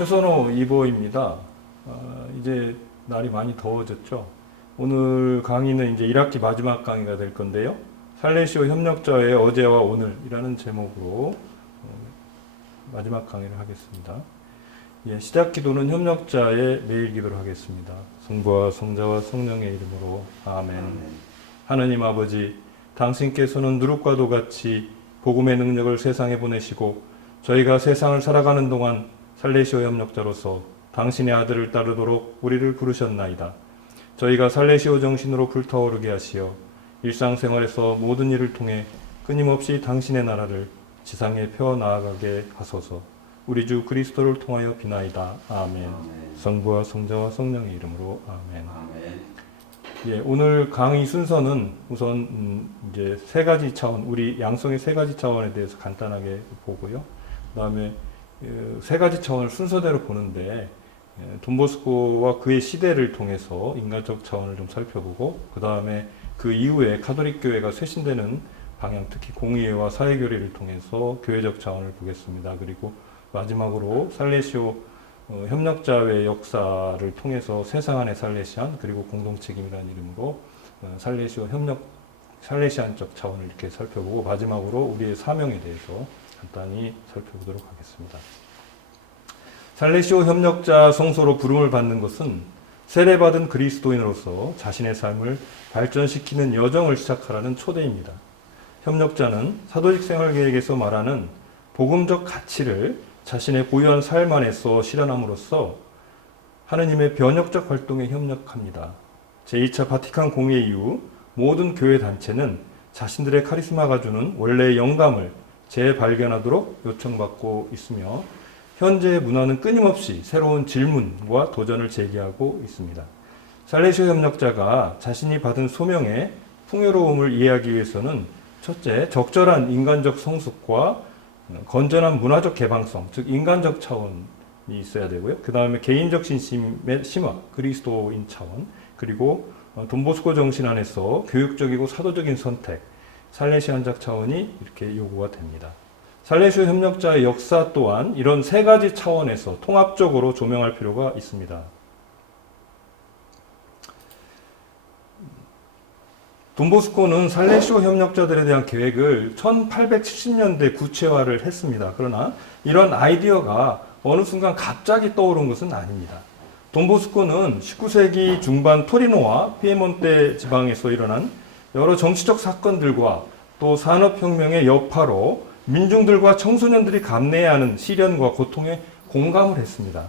최선호 이보입니다. 이제 날이 많이 더워졌죠. 오늘 강의는 이제 1학기 마지막 강의가 될 건데요. 살레시오 협력자의 어제와 오늘이라는 제목으로 마지막 강의를 하겠습니다. 시작 기도는 협력자의 매일 기도를 하겠습니다. 성부와 성자와 성령의 이름으로 아멘. 하느님 아버지, 당신께서는 누룩과도 같이 복음의 능력을 세상에 보내시고 저희가 세상을 살아가는 동안 살레시오 협력자로서 당신의 아들을 따르도록 우리를 부르셨나이다. 저희가 살레시오 정신으로 불타오르게 하시어 일상생활에서 모든 일을 통해 끊임없이 당신의 나라를 지상에 펴나가게 하소서. 우리 주 그리스도를 통하여 비나이다. 아멘. 성부와 성자와 성령의 이름으로 아멘. 오늘 강의 순서는 우선 이제 세 가지 차원, 우리 양성의 세 가지 차원에 대해서 간단하게 보고요. 그다음에 세 가지 차원을 순서대로 보는데 돈보스코와 그의 시대를 통해서 인간적 차원을 좀 살펴보고, 그 다음에 그 이후에 카톨릭 교회가 쇄신되는 방향, 특히 공의회와 사회교리를 통해서 교회적 차원을 보겠습니다. 그리고 마지막으로 살레시오 협력자의 역사를 통해서 세상 안의 살레시안, 그리고 공동책임이라는 이름으로 살레시안적 차원을 이렇게 살펴보고, 마지막으로 우리의 사명에 대해서 간단히 살펴보도록 하겠습니다. 살레시오 협력자 성소로 부름을 받는 것은 세례받은 그리스도인으로서 자신의 삶을 발전시키는 여정을 시작하라는 초대입니다. 협력자는 사도직 생활 계획에서 말하는 복음적 가치를 자신의 고유한 삶 안에서 실현함으로써 하느님의 변혁적 활동에 협력합니다. 제2차 바티칸 공회 이후 모든 교회 단체는 자신들의 카리스마가 주는 원래의 영감을 재발견하도록 요청받고 있으며, 현재의 문화는 끊임없이 새로운 질문과 도전을 제기하고 있습니다. 살레시오 협력자가 자신이 받은 소명의 풍요로움을 이해하기 위해서는 첫째, 적절한 인간적 성숙과 건전한 문화적 개방성, 즉 인간적 차원이 있어야 되고요. 그 다음에 개인적 신심의 심화, 그리스도인 차원, 그리고 돈보스코 정신 안에서 교육적이고 사도적인 선택, 살레시안적 차원이 이렇게 요구가 됩니다. 살레시오 협력자의 역사 또한 이런 세 가지 차원에서 통합적으로 조명할 필요가 있습니다. 돈보스코는 살레시오 협력자들에 대한 계획을 1870년대 구체화를 했습니다. 그러나 이런 아이디어가 어느 순간 갑자기 떠오른 것은 아닙니다. 돈보스코는 19세기 중반 토리노와 피에몬테 지방에서 일어난 여러 정치적 사건들과 또 산업혁명의 여파로 민중들과 청소년들이 감내해야 하는 시련과 고통에 공감을 했습니다.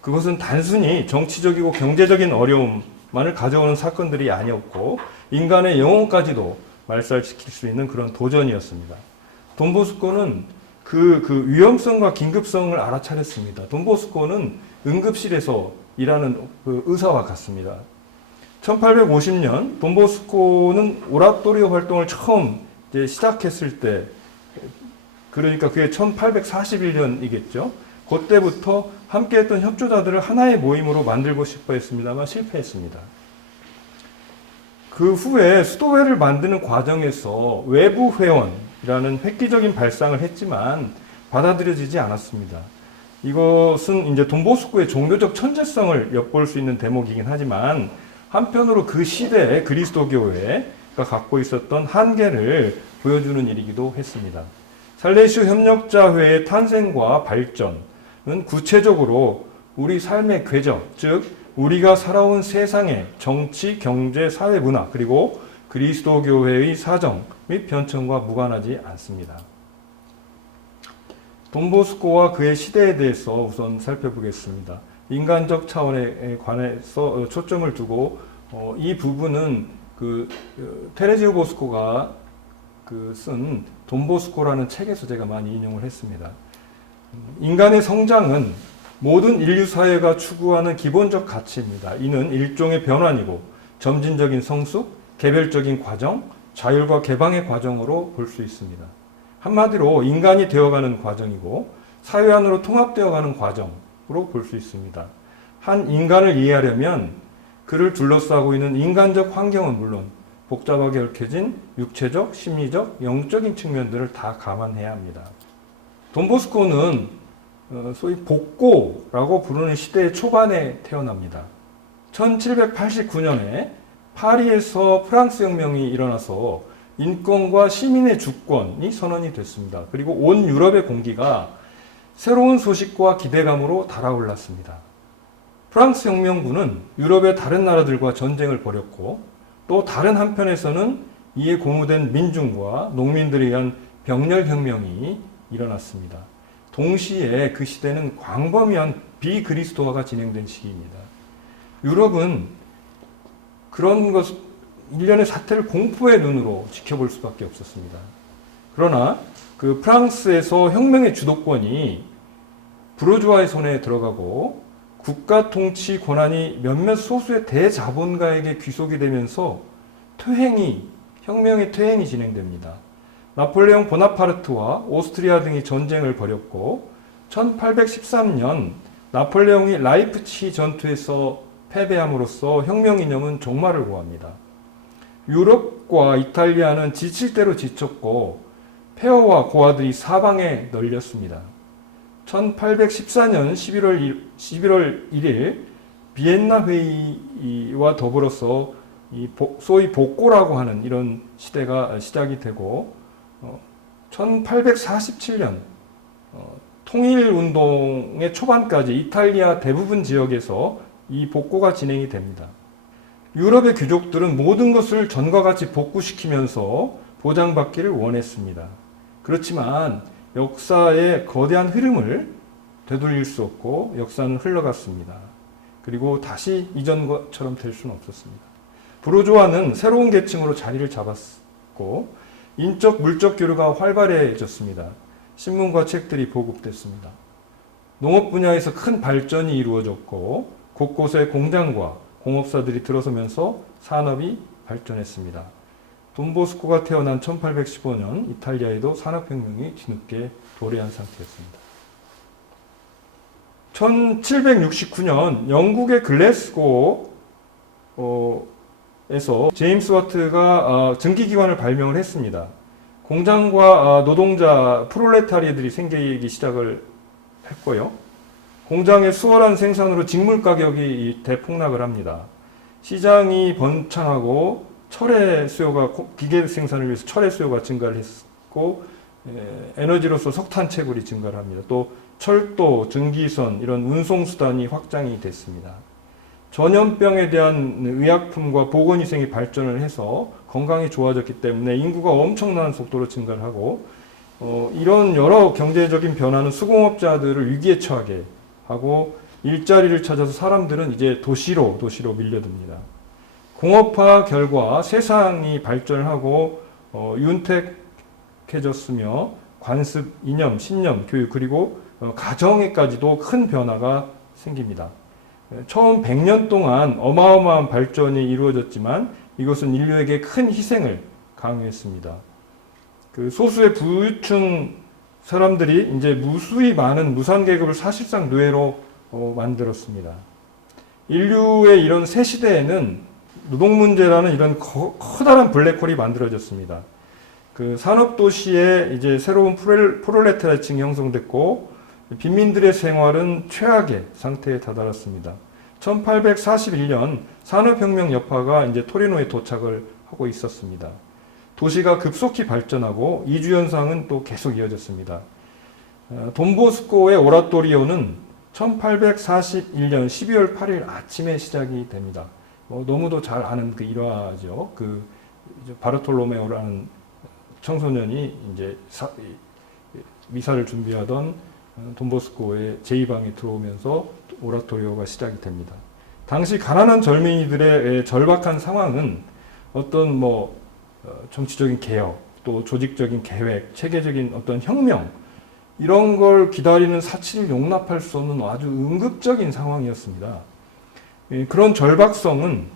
그것은 단순히 정치적이고 경제적인 어려움만을 가져오는 사건들이 아니었고 인간의 영혼까지도 말살시킬 수 있는 그런 도전이었습니다. 돈보스코는 그 위험성과 긴급성을 알아차렸습니다. 돈보스코는 응급실에서 일하는 그 의사와 같습니다. 1850년 돈보스코는 오라토리오 활동을 처음 이제 시작했을 때, 그러니까 그게 1841년이겠죠. 그때부터 함께했던 협조자들을 하나의 모임으로 만들고 싶어 했습니다만 실패했습니다. 그 후에 수도회를 만드는 과정에서 외부 회원이라는 획기적인 발상을 했지만 받아들여지지 않았습니다. 이것은 이제 돈보스코의 종교적 천재성을 엿볼 수 있는 대목이긴 하지만 한편으로 그 시대의 그리스도 교회가 갖고 있었던 한계를 보여주는 일이기도 했습니다. 살레시오 협력자회의 탄생과 발전은 구체적으로 우리 삶의 궤적, 즉 우리가 살아온 세상의 정치, 경제, 사회, 문화, 그리고 그리스도 교회의 사정 및 변천과 무관하지 않습니다. 돈보스코와 그의 시대에 대해서 우선 살펴보겠습니다. 인간적 차원에 관해서 초점을 두고 이 부분은 테레지오 보스코가 쓴 돈보스코라는 책에서 제가 많이 인용을 했습니다. 인간의 성장은 모든 인류 사회가 추구하는 기본적 가치입니다. 이는 일종의 변환이고 점진적인 성숙, 개별적인 과정, 자율과 개방의 과정으로 볼 수 있습니다. 한마디로 인간이 되어가는 과정이고 사회 안으로 통합되어가는 과정으로 볼 수 있습니다. 한 인간을 이해하려면 그를 둘러싸고 있는 인간적 환경은 물론 복잡하게 얽혀진 육체적, 심리적, 영적인 측면들을 다 감안해야 합니다. 돈보스코는 소위 복고라고 부르는 시대의 초반에 태어납니다. 1789년에 파리에서 프랑스 혁명이 일어나서 인권과 시민의 주권이 선언이 됐습니다. 그리고 온 유럽의 공기가 새로운 소식과 기대감으로 달아올랐습니다. 프랑스 혁명군은 유럽의 다른 나라들과 전쟁을 벌였고 또 다른 한편에서는 이에 고무된 민중과 농민들에 의한 병렬혁명이 일어났습니다. 동시에 그 시대는 광범위한 비그리스도화가 진행된 시기입니다. 유럽은 그런 일련의 사태를 공포의 눈으로 지켜볼 수밖에 없었습니다. 그러나 그 프랑스에서 혁명의 주도권이 부르주아의 손에 들어가고 국가 통치 권한이 몇몇 소수의 대자본가에게 귀속이 되면서 혁명의 퇴행이 진행됩니다. 나폴레옹 보나파르트와 오스트리아 등이 전쟁을 벌였고 1813년 나폴레옹이 라이프치히 전투에서 패배함으로써 혁명 이념은 종말을 고합니다. 유럽과 이탈리아는 지칠 대로 지쳤고 폐허와 고아들이 사방에 널렸습니다. 1814년 11월 1일 비엔나 회의와 더불어서 소위 복고라고 하는 이런 시대가 시작이 되고 1847년 통일운동의 초반까지 이탈리아 대부분 지역에서 이 복고가 진행이 됩니다. 유럽의 귀족들은 모든 것을 전과 같이 복구시키면서 보장받기를 원했습니다. 그렇지만 역사의 거대한 흐름을 되돌릴 수 없고 역사는 흘러갔습니다. 그리고 다시 이전처럼 될 수는 없었습니다. 부르주아는 새로운 계층으로 자리를 잡았고 인적 물적 교류가 활발해졌습니다. 신문과 책들이 보급됐습니다. 농업 분야에서 큰 발전이 이루어졌고 곳곳에 공장과 공업사들이 들어서면서 산업이 발전했습니다. 돈보스코가 태어난 1815년 이탈리아에도 산업혁명이 뒤늦게 도래한 상태였습니다. 1769년 영국의 글래스고에서 제임스 와트가 증기기관을 발명을 했습니다. 공장과 노동자 프롤레타리들이 생기기 시작을 했고요. 공장의 수월한 생산으로 직물 가격이 대폭락을 합니다. 시장이 번창하고 철의 수요가 기계 생산을 위해서 철의 수요가 증가를 했고 에너지로서 석탄 채굴이 증가를 합니다. 또 철도, 증기선 이런 운송 수단이 확장이 됐습니다. 전염병에 대한 의약품과 보건위생이 발전을 해서 건강이 좋아졌기 때문에 인구가 엄청난 속도로 증가를 하고 이런 여러 경제적인 변화는 수공업자들을 위기에 처하게 하고 일자리를 찾아서 사람들은 이제 도시로 밀려듭니다. 공업화 결과 세상이 발전을 하고 윤택해졌으며 관습, 이념, 신념, 교육 그리고 가정에까지도 큰 변화가 생깁니다. 처음 100년 동안 어마어마한 발전이 이루어졌지만 이것은 인류에게 큰 희생을 강요했습니다. 그 소수의 부유층 사람들이 이제 무수히 많은 무산계급을 사실상 노예로 만들었습니다. 인류의 이런 새 시대에는 노동 문제라는 이런 커다란 블랙홀이 만들어졌습니다. 그 산업 도시에 이제 새로운 프롤레타리아층이 형성됐고 빈민들의 생활은 최악의 상태에 다다랐습니다. 1841년 산업혁명 여파가 이제 토리노에 도착을 하고 있었습니다. 도시가 급속히 발전하고 이주 현상은 또 계속 이어졌습니다. 돈보스코의 오라토리오는 1841년 12월 8일 아침에 시작이 됩니다. 너무도 잘 아는 그 일화죠. 그 바르톨로메오라는 청소년이 이제 미사를 준비하던 돈보스코의 제2방에 들어오면서 오라토리오가 시작이 됩니다. 당시 가난한 젊은이들의 절박한 상황은 어떤 정치적인 개혁, 또 조직적인 계획, 체계적인 어떤 혁명 이런 걸 기다리는 사치를 용납할 수 없는 아주 응급적인 상황이었습니다. 그런 절박성은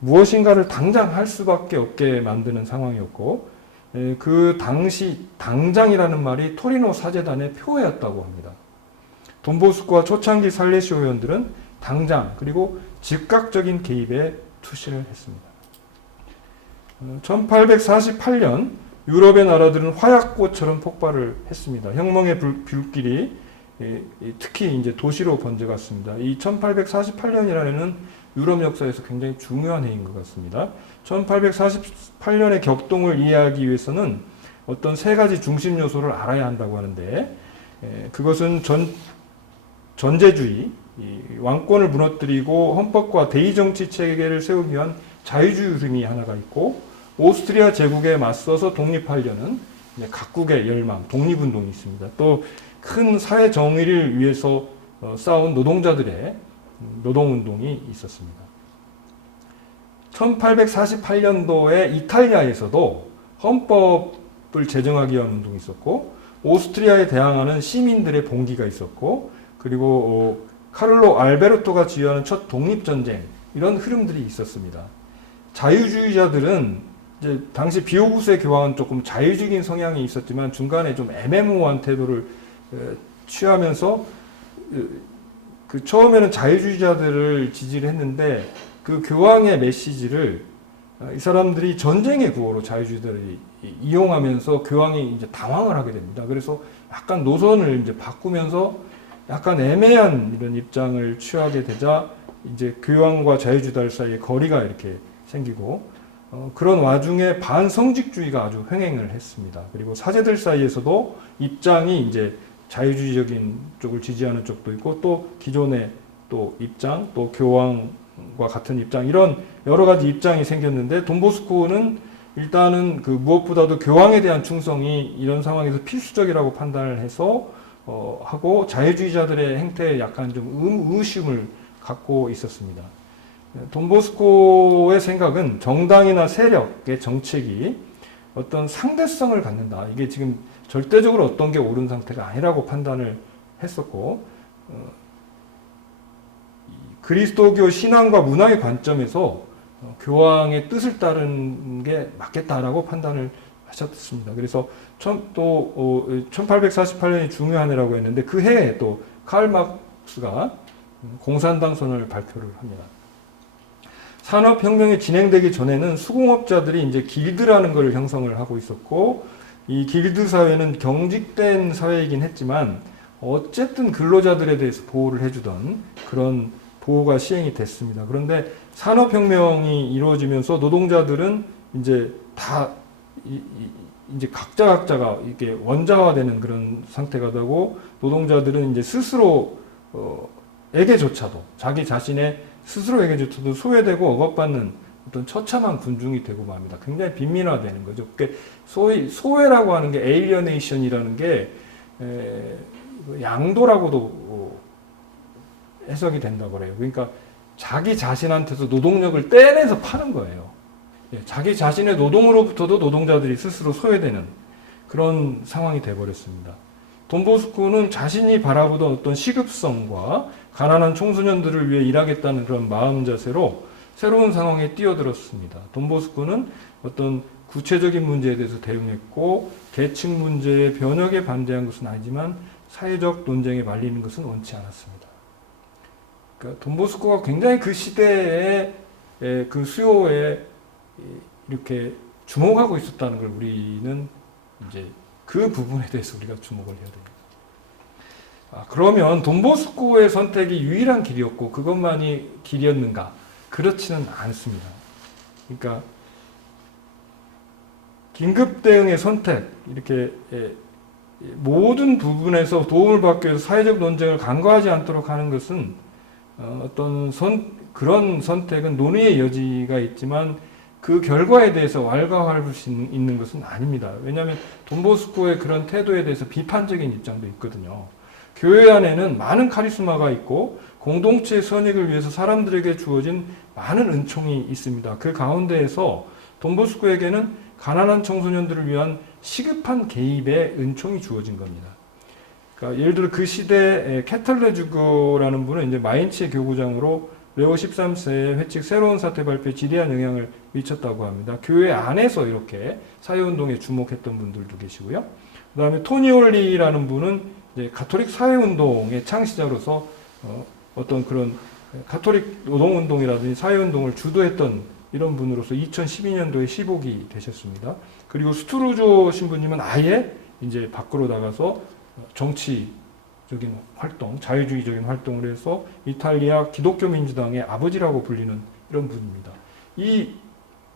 무엇인가를 당장 할 수밖에 없게 만드는 상황이었고 그 당시 당장이라는 말이 토리노 사제단의 표어였다고 합니다. 돈보스코와 초창기 살레시오 회원들은 당장 그리고 즉각적인 개입에 투신을 했습니다. 1848년 유럽의 나라들은 화약고처럼 폭발을 했습니다. 혁명의 불길이 특히 이제 도시로 번져갔습니다. 이 1848년이라는 유럽 역사에서 굉장히 중요한 해인 것 같습니다. 1848년의 격동을 이해하기 위해서는 어떤 세 가지 중심 요소를 알아야 한다고 하는데, 그것은 전제주의, 왕권을 무너뜨리고 헌법과 대의 정치 체계를 세우기 위한 자유주의 흐름이 하나가 있고, 오스트리아 제국에 맞서서 독립하려는 각국의 열망, 독립운동이 있습니다. 또 큰 사회 정의를 위해서 싸운 노동자들의 노동운동이 있었습니다. 1848년도에 이탈리아에서도 헌법을 제정하기 위한 운동이 있었고, 오스트리아에 대항하는 시민들의 봉기가 있었고, 그리고 카를로 알베르토가 지휘하는 첫 독립전쟁, 이런 흐름들이 있었습니다. 자유주의자들은 이제 당시 비오구스의 교황은 조금 자유적인 성향이 있었지만 중간에 좀 애매모호한 태도를 취하면서 그 처음에는 자유주의자들을 지지를 했는데, 그 교황의 메시지를 이 사람들이 전쟁의 구호로 자유주의자들이 이용하면서 교황이 이제 당황을 하게 됩니다. 그래서 약간 노선을 이제 바꾸면서 약간 애매한 이런 입장을 취하게 되자 이제 교황과 자유주의자들 사이에 거리가 이렇게 생기고, 그런 와중에 반성직주의가 아주 횡행을 했습니다. 그리고 사제들 사이에서도 입장이 이제 자유주의적인 쪽을 지지하는 쪽도 있고, 또 기존의 또 입장, 또 교황과 같은 입장, 이런 여러 가지 입장이 생겼는데, 돈보스코는 일단은 그 무엇보다도 교황에 대한 충성이 이런 상황에서 필수적이라고 판단을 해서 하고, 자유주의자들의 행태에 약간 좀 의심을 갖고 있었습니다. 돈보스코의 생각은 정당이나 세력의 정책이 어떤 상대성을 갖는다. 이게 지금 절대적으로 어떤 게 옳은 상태가 아니라고 판단을 했었고, 그리스도교 신앙과 문화의 관점에서 교황의 뜻을 따르는 게 맞겠다라고 판단을 하셨습니다. 그래서 또 1848년이 중요한 해라고 했는데, 그 해에 또 칼 막스가 공산당 선언을 발표를 합니다. 산업혁명이 진행되기 전에는 수공업자들이 이제 길드라는 것을 형성을 하고 있었고, 이 길드 사회는 경직된 사회이긴 했지만 어쨌든 근로자들에 대해서 보호를 해주던 그런 보호가 시행이 됐습니다. 그런데 산업혁명이 이루어지면서 노동자들은 이제 다 이제 각자가 이렇게 원자화되는 그런 상태가 되고, 노동자들은 이제 스스로 에게조차도 자기 자신의 스스로에게조차도 소외되고 억압받는 어떤 처참한 군중이 되고 맙니다. 굉장히 빈민화되는 거죠. 그러니까 소위 소외라고 하는 게 에일리어네이션이라는 게 양도라고도 해석이 된다고 그래요. 그러니까 자기 자신한테서 노동력을 떼내서 파는 거예요. 자기 자신의 노동으로부터도 노동자들이 스스로 소외되는 그런 상황이 돼버렸습니다. 돈보스코는 자신이 바라보던 어떤 시급성과 가난한 청소년들을 위해 일하겠다는 그런 마음 자세로 새로운 상황에 뛰어들었습니다. 돈보스코는 어떤 구체적인 문제에 대해서 대응했고, 계층 문제의 변혁에 반대한 것은 아니지만 사회적 논쟁에 말리는 것은 원치 않았습니다. 그러니까 돈보스코가 굉장히 그 시대의 그 수요에 이렇게 주목하고 있었다는 걸 우리는 이제 그 부분에 대해서 우리가 주목을 해야 됩니다. 그러면 돈보스코의 선택이 유일한 길이었고 그것만이 길이었는가? 그렇지는 않습니다. 그러니까 긴급 대응의 선택, 이렇게 모든 부분에서 도움을 받기 위해서 사회적 논쟁을 간과하지 않도록 하는 것은 어떤 그런 선택은 논의의 여지가 있지만 그 결과에 대해서 왈가왈부할 수 있는 것은 아닙니다. 왜냐하면 돈보스코의 그런 태도에 대해서 비판적인 입장도 있거든요. 교회 안에는 많은 카리스마가 있고 공동체의 선익을 위해서 사람들에게 주어진 많은 은총이 있습니다. 그 가운데에서 돈보스코에게는 가난한 청소년들을 위한 시급한 개입의 은총이 주어진 겁니다. 그러니까 예를 들어 그 시대 캐털레주거라는 분은 이제 마인츠의 교구장으로 레오 13세의 회칙 새로운 사태 발표에 지대한 영향을 미쳤다고 합니다. 교회 안에서 이렇게 사회운동에 주목했던 분들도 계시고요. 그 다음에 토니올리라는 분은 이제 가톨릭 사회운동의 창시자로서 어떤 그런 가톨릭 노동운동이라든지 사회운동을 주도했던 이런 분으로서 2012년도에 시복이 되셨습니다. 그리고 스투루조 신부님은 아예 이제 밖으로 나가서 정치적인 활동, 자유주의적인 활동을 해서 이탈리아 기독교 민주당의 아버지라고 불리는 이런 분입니다. 이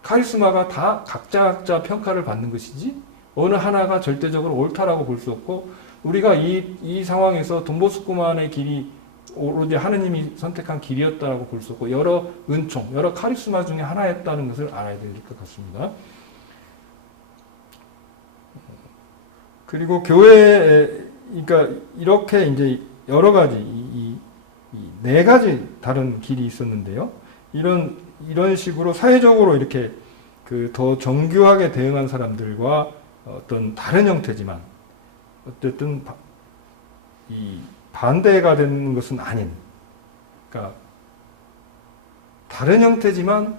카리스마가 다 각자 평가를 받는 것이지 어느 하나가 절대적으로 옳다라고 볼 수 없고, 우리가 이 상황에서 돈보스코만의 길이 오로지 하느님이 선택한 길이었다라고 볼 수 없고, 여러 은총, 여러 카리스마 중에 하나였다는 것을 알아야 될 것 같습니다. 그리고 교회에, 그러니까 이렇게 이제 여러 가지 이 네 가지 다른 길이 있었는데요. 이런 식으로 사회적으로 이렇게 그 더 정교하게 대응한 사람들과 어떤 다른 형태지만 어쨌든 이 반대가 되는 것은 아닌, 그러니까 다른 형태지만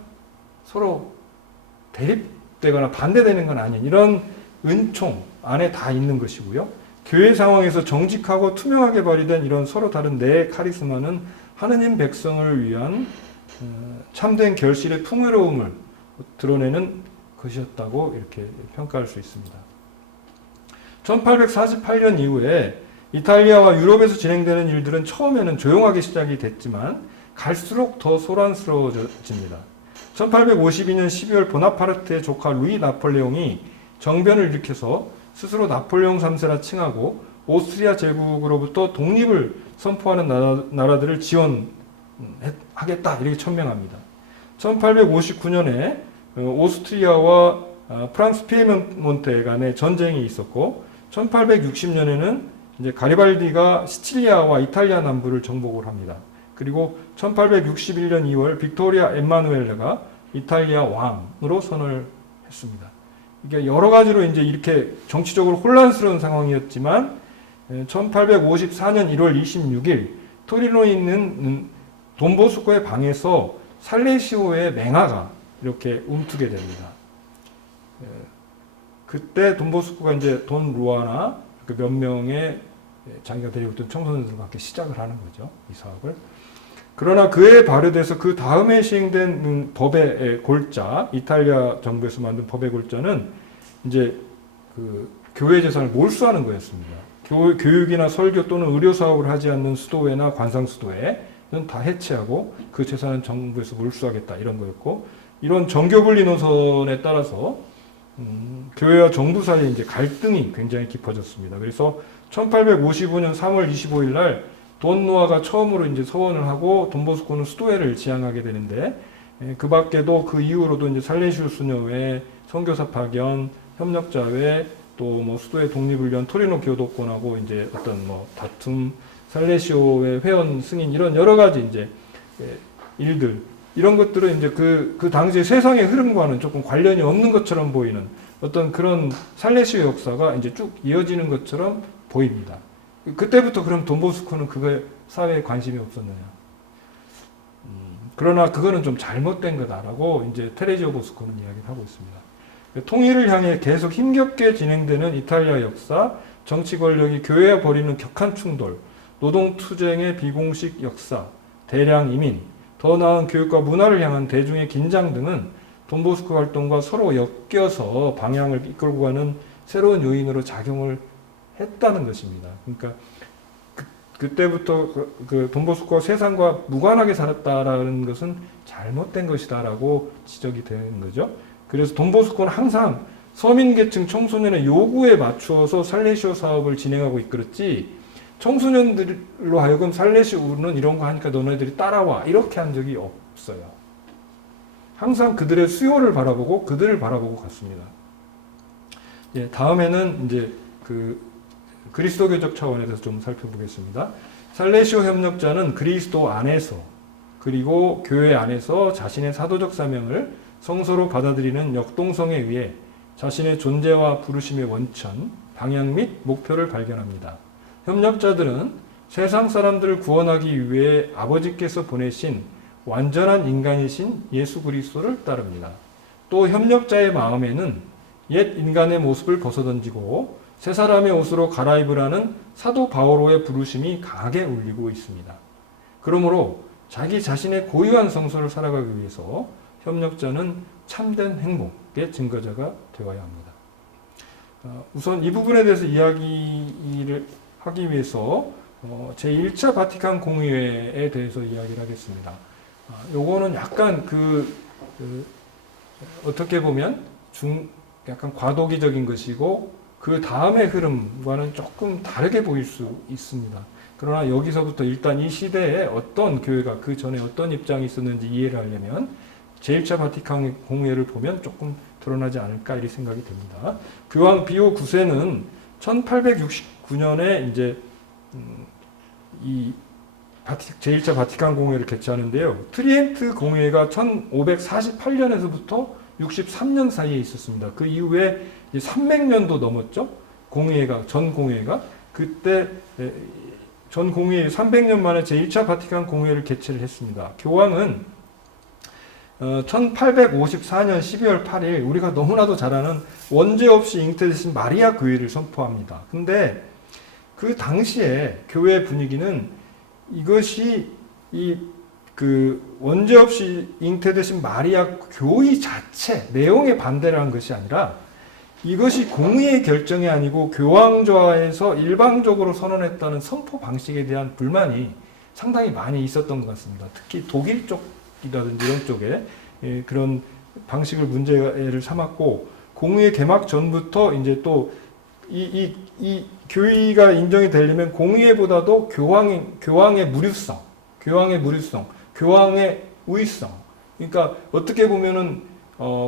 서로 대립되거나 반대되는 건 아닌 이런 은총 안에 다 있는 것이고요. 교회 상황에서 정직하고 투명하게 발휘된 이런 서로 다른 네 카리스마는 하느님 백성을 위한 참된 결실의 풍요로움을 드러내는 것이었다고 이렇게 평가할 수 있습니다. 1848년 이후에 이탈리아와 유럽에서 진행되는 일들은 처음에는 조용하게 시작이 됐지만 갈수록 더 소란스러워집니다. 1852년 12월 보나파르트의 조카 루이 나폴레옹이 정변을 일으켜서 스스로 나폴레옹 3세라 칭하고 오스트리아 제국으로부터 독립을 선포하는 나라들을 지원하겠다 이렇게 천명합니다. 1859년에 오스트리아와 프랑스 피에몬테 간의 전쟁이 있었고, 1860년에는 이제 가리발디가 시칠리아와 이탈리아 남부를 정복을 합니다. 그리고 1861년 2월 빅토리아 엠마누엘레가 이탈리아 왕으로 선언을 했습니다. 이게 여러 가지로 이제 이렇게 정치적으로 혼란스러운 상황이었지만 1854년 1월 26일 토리노에 있는 돈보스코의 방에서 살레시오의 맹아가 이렇게 움트게 됩니다. 그때 돈보스코가 이제 돈 루아나 몇 명의 자기가 데리고 있던 청소년들과 함께 시작을 하는 거죠, 이 사업을. 그러나 그에 발효돼서 그 다음에 시행된 법의 골자, 이탈리아 정부에서 만든 법의 골자는 이제 그 교회 재산을 몰수하는 거였습니다. 교육이나 설교 또는 의료 사업을 하지 않는 수도회나 관상 수도회는 다 해체하고 그 재산은 정부에서 몰수하겠다 이런 거였고, 이런 정교분리 노선에 따라서 교회와 정부 사이에 이제 갈등이 굉장히 깊어졌습니다. 그래서 1855년 3월 25일 날 돈 노아가 처음으로 이제 서원을 하고 돈보스코는 수도회를 지향하게 되는데, 그 밖에도 그 이후로도 이제 살레시오 수녀회, 선교사 파견, 협력자회, 또 뭐 수도회 독립을 위한 토리노 교도권하고 이제 어떤 뭐 다툼, 살레시오의 회원 승인 이런 여러 가지 이제 일들, 이런 것들은 이제 그 당시의 세상의 흐름과는 조금 관련이 없는 것처럼 보이는 어떤 그런 살레시오 역사가 이제 쭉 이어지는 것처럼 보입니다. 그때부터 그럼 돈보스코는 그거에 사회에 관심이 없었느냐? 그러나 그거는 좀 잘못된 거다라고 이제 테레지오 보스코는 이야기를 하고 있습니다. 통일을 향해 계속 힘겹게 진행되는 이탈리아 역사, 정치 권력이 교회와 벌이는 격한 충돌, 노동 투쟁의 비공식 역사, 대량 이민, 더 나은 교육과 문화를 향한 대중의 긴장 등은 돈보스코 활동과 서로 엮여서 방향을 이끌고 가는 새로운 요인으로 작용을 했다는 것입니다. 그러니까 그때부터 그 돈보스코가 세상과 무관하게 살았다라는 것은 잘못된 것이다라고 지적이 되는 거죠. 그래서 돈보스코는 항상 서민계층 청소년의 요구에 맞추어서 살레시오 사업을 진행하고 이끌었지, 청소년들로 하여금 살레시오는 이런 거 하니까 너네들이 따라와 이렇게 한 적이 없어요. 항상 그들의 수요를 바라보고 그들을 바라보고 갔습니다. 예, 다음에는 이제 그리스도교적 차원에 대해서 좀 살펴보겠습니다. 살레시오 협력자는 그리스도 안에서 그리고 교회 안에서 자신의 사도적 사명을 성서로 받아들이는 역동성에 의해 자신의 존재와 부르심의 원천, 방향 및 목표를 발견합니다. 협력자들은 세상 사람들을 구원하기 위해 아버지께서 보내신 완전한 인간이신 예수 그리스도를 따릅니다. 또 협력자의 마음에는 옛 인간의 모습을 벗어던지고 새 사람의 옷으로 갈아입으라는 사도 바오로의 부르심이 강하게 울리고 있습니다. 그러므로 자기 자신의 고유한 성소를 살아가기 위해서 협력자는 참된 행복의 증거자가 되어야 합니다. 우선 이 부분에 대해서 이야기를 하기 위해서 제1차 바티칸 공의회에 대해서 이야기를 하겠습니다. 요거는 약간 어떻게 보면 약간 과도기적인 것이고 그 다음의 흐름과는 조금 다르게 보일 수 있습니다. 그러나 여기서부터 일단 이 시대에 어떤 교회가 그 전에 어떤 입장이 있었는지 이해를 하려면 제1차 바티칸 공의회를 보면 조금 드러나지 않을까 이렇게 생각이 듭니다. 교황 비오 9세는 1869년에 이제 이 제1차 바티칸 공회를 개최하는데요. 트리엔트 공회가 1548년에서부터 63년 사이에 있었습니다. 그 이후에 300년도 넘었죠. 전 공회가 그때 전 공회 300년 만에 제1차 바티칸 공회를 개최를 했습니다. 교황은 1854년 12월 8일 우리가 너무나도 잘 아는 원죄 없이 잉태되신 마리아 교회를 선포합니다. 근데 그 당시에 교회 분위기는 이것이 원죄 없이 잉태되신 마리아 교의 자체 내용에 반대를 한 것이 아니라 이것이 공의의 결정이 아니고 교황좌에서 일방적으로 선언했다는 선포 방식에 대한 불만이 상당히 많이 있었던 것 같습니다. 특히 독일 쪽이라든지 이런 쪽에 그런 방식을 문제를 삼았고, 공의의 개막 전부터 이제 또 이 교의가 인정이 되려면 공의회보다도 교황의 무류성, 교황의 우위성, 그러니까 어떻게 보면은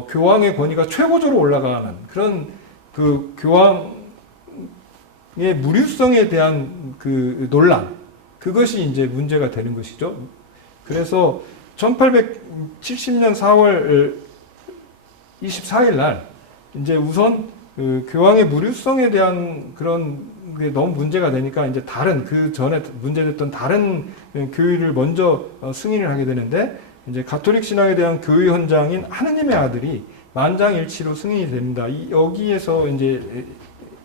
교황의 권위가 최고조로 올라가는 그런 그 교황의 무류성에 대한 그 논란, 그것이 이제 문제가 되는 것이죠. 그래서 1870년 4월 24일 날 이제 우선 그 교황의 무류성에 대한 그런 게 너무 문제가 되니까 이제 그 전에 문제됐던 다른 교의를 먼저 승인을 하게 되는데, 이제 가톨릭 신앙에 대한 교의 헌장인 하느님의 아들이 만장일치로 승인이 됩니다. 여기에서 이제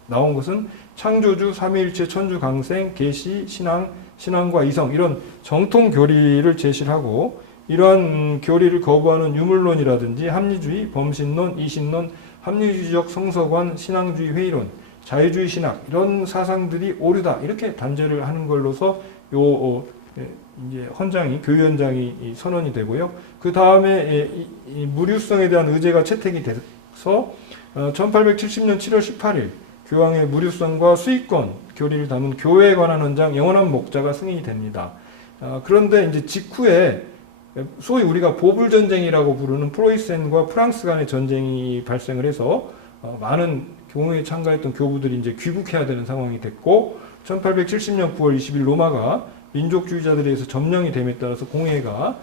나온 것은 창조주, 삼위일체, 천주, 강생, 계시, 신앙과 이성, 이런 정통 교리를 제시를 하고, 이러한 교리를 거부하는 유물론이라든지 합리주의, 범신론, 이신론, 합리주의적 성서관, 신앙주의 회의론, 자유주의 신학, 이런 사상들이 오류다, 이렇게 단죄를 하는 걸로서 이제 교회 헌장이 선언이 되고요. 그 다음에 이 무류성에 대한 의제가 채택이 돼서 1870년 7월 18일 교황의 무류성과 수익권 교리를 담은 교회에 관한 헌장 영원한 목자가 승인이 됩니다. 그런데 이제 직후에 소위 우리가 보불 전쟁이라고 부르는 프로이센과 프랑스 간의 전쟁이 발생을 해서 많은 공회에 참가했던 교부들이 이제 귀국해야 되는 상황이 됐고, 1870년 9월 20일 로마가 민족주의자들에 의해서 점령이 됨에 따라서 공회가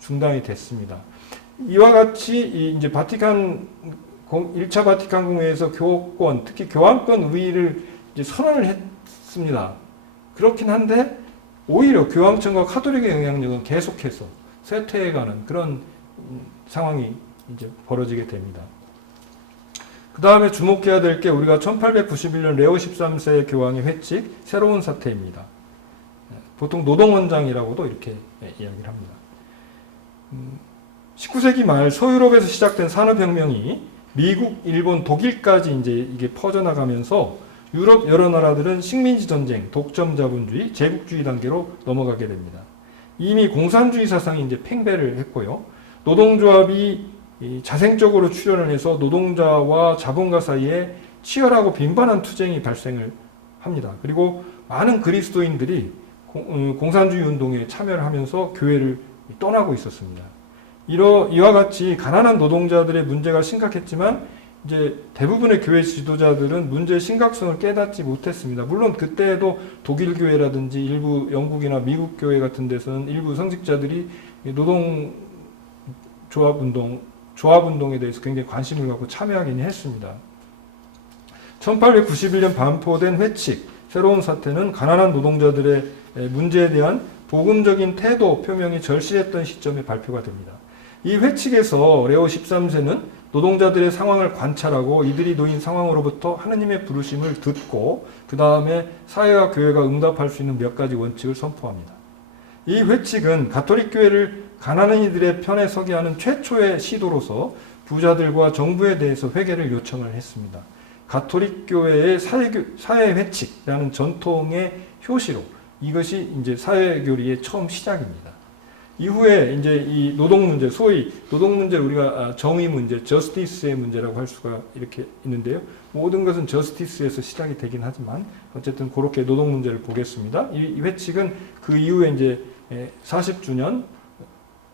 중단이 됐습니다. 이와 같이 이제 1차 바티칸 공회에서 교권, 특히 교황권 우위를 이제 선언을 했습니다. 그렇긴 한데 오히려 교황청과 카톨릭의 영향력은 계속해서 쇠퇴해가는 그런 상황이 이제 벌어지게 됩니다. 그 다음에 주목해야 될 게 우리가 1891년 레오 13세 교황의 회칙, 새로운 사태입니다. 보통 노동헌장이라고도 이렇게 이야기를 합니다. 19세기 말 서유럽에서 시작된 산업혁명이 미국, 일본, 독일까지 이제 이게 퍼져나가면서 유럽 여러 나라들은 식민지 전쟁, 독점 자본주의, 제국주의 단계로 넘어가게 됩니다. 이미 공산주의 사상이 이제 팽배를 했고요. 노동조합이 자생적으로 출현을 해서 노동자와 자본가 사이에 치열하고 빈번한 투쟁이 발생을 합니다. 그리고 많은 그리스도인들이 공산주의 운동에 참여를 하면서 교회를 떠나고 있었습니다. 이와 같이 가난한 노동자들의 문제가 심각했지만 이제 대부분의 교회 지도자들은 문제의 심각성을 깨닫지 못했습니다. 물론 그때에도 독일 교회라든지 일부 영국이나 미국 교회 같은 데서는 일부 성직자들이 노동 조합운동에 대해서 굉장히 관심을 갖고 참여하긴 했습니다. 1891년 반포된 회칙, 새로운 사태는 가난한 노동자들의 문제에 대한 복음적인 태도 표명이 절실했던 시점에 발표가 됩니다. 이 회칙에서 레오 13세는 노동자들의 상황을 관찰하고 이들이 놓인 상황으로부터 하느님의 부르심을 듣고 그 다음에 사회와 교회가 응답할 수 있는 몇 가지 원칙을 선포합니다. 이 회칙은 가톨릭 교회를 가난한 이들의 편에 서게 하는 최초의 시도로서 부자들과 정부에 대해서 회개를 요청을 했습니다. 가톨릭 교회의 사회 회칙이라는 전통의 효시로 이것이 이제 사회교리의 처음 시작입니다. 이후에 이제 이 노동 문제, 소위 노동 문제를 우리가 정의 문제, 저스티스의 문제라고 할 수가 이렇게 있는데요. 모든 것은 저스티스에서 시작이 되긴 하지만 어쨌든 그렇게 노동 문제를 보겠습니다. 이 회칙은 그 이후에 이제 40주년